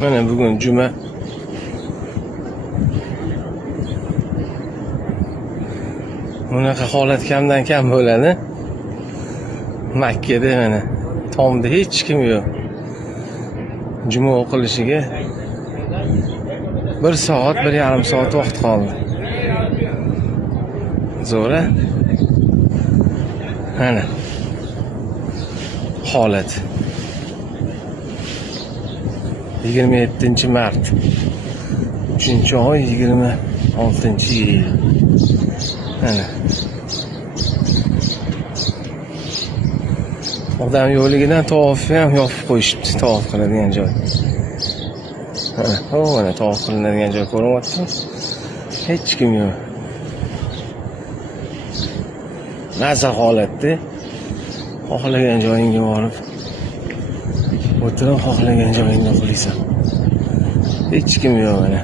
Mana bugun juma. Bunaqa holat kamdan kam bo'ladi. Makka da mana tomda hech kim yo'q. Juma o'qilishiga 1 soat, 1,5 soat vaqt qoldi. Zo'ra. Mana holat. 27-mart. 3-oy 26-yil. Mana. Odam yo'ligidan tavofni ham yopib qo'yishibdi, tavof qiladigan joy. Mana tavof qilinadigan joy ko'ryapti. Hech kim yo'q. Mazza holatda xohlagan joyingga borib o'tirib, xohlagan joyingga qilsan. Hech kim yo'q mana.